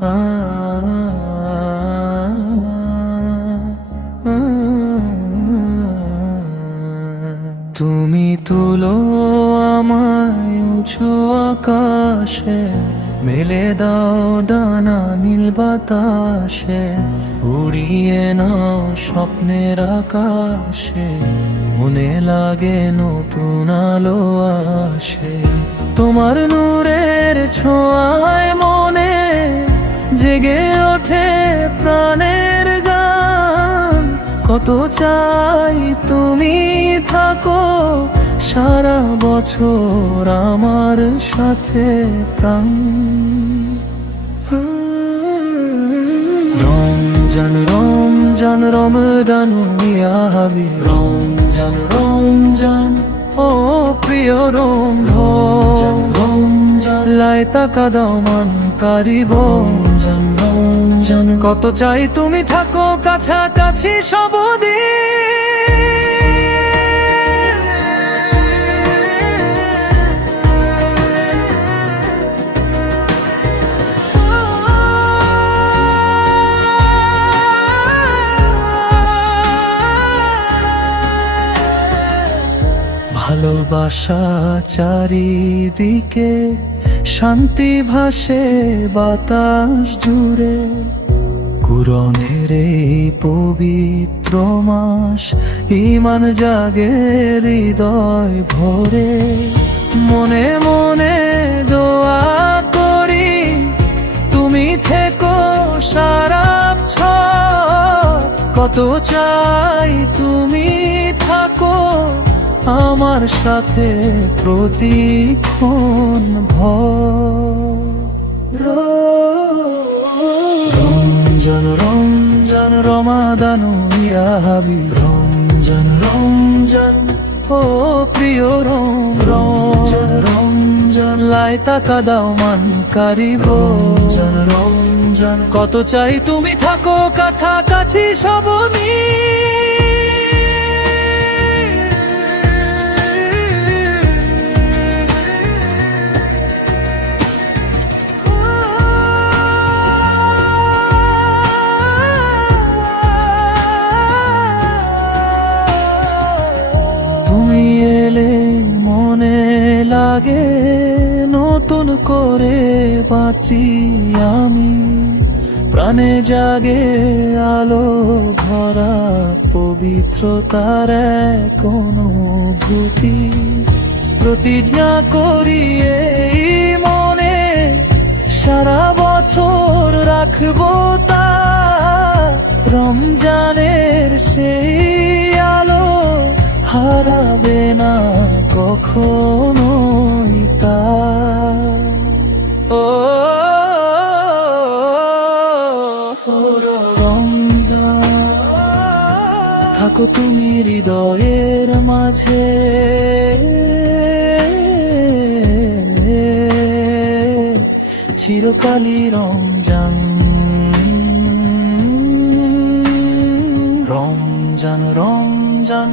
আ তুমি তুলো আমায় উঁচু আকাশে, মেলে দাও ডানা নীল বাতাসে, উড়িয়ে নাও স্বপ্নের আকাশে, মনে লাগে নতুন আলো আসে। তোমার নূরের ছোঁয়ায় মনে জেগে ওঠে প্রাণের গান। কত চাই তুমি থাকো সারা বছর আমার সাথে প্রাণ। রমজান রমজান রমদান ইয়া হাবিব, রমজান রমজান ও প্রিয় রমজান রমজান, লাই তাকা দাও মান কারিব। রমজান রমজান, কত চাই তুমি থাকো কাছাকাছি সবদিন। ভালোবাসা চারিদিকে, শান্তি ভাসে বাতাস জুড়ে। কুরআনের এই পবিত্র মাস, ঈমান জাগে হৃদয় ভরে। মনে মনে দোয়া করি তুমি থেকো সারা বছর। কত চাই তুমি থাকো আমার সাথে প্রতিক্ষণ ভর। রমজান রমজান রমাদান ইয়া হাবিব, রমজান রমজান ও প্রিয় রমজান রমজান, লাই তাকা দাও মান কারিব। রমজান রমজান, কত চাই তুমি থাকো কাছাকাছি সবদিন। তুমি এলে মনে লাগে নতুন করে বাঁচি আমি। প্রাণে জাগে আলো ভরা পবিত্রতার এক অনুভূতি। প্রতিজ্ঞা করি এই মনে সারা বছর রাখবো তা। রমজানের সেই আলো হারাবে না কখনোই তা। ও রমজান, থাকো তুমি হৃদয়ের মাঝে। চিরকালই রমজান রমজান রমজান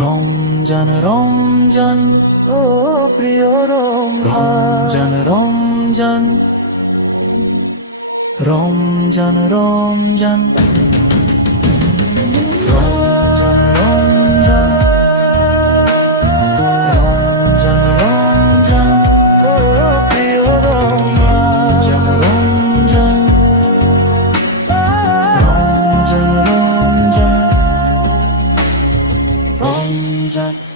রমজান রমজান ও প্রিয় রমজান রমজান রমজান রমজান Ramadan.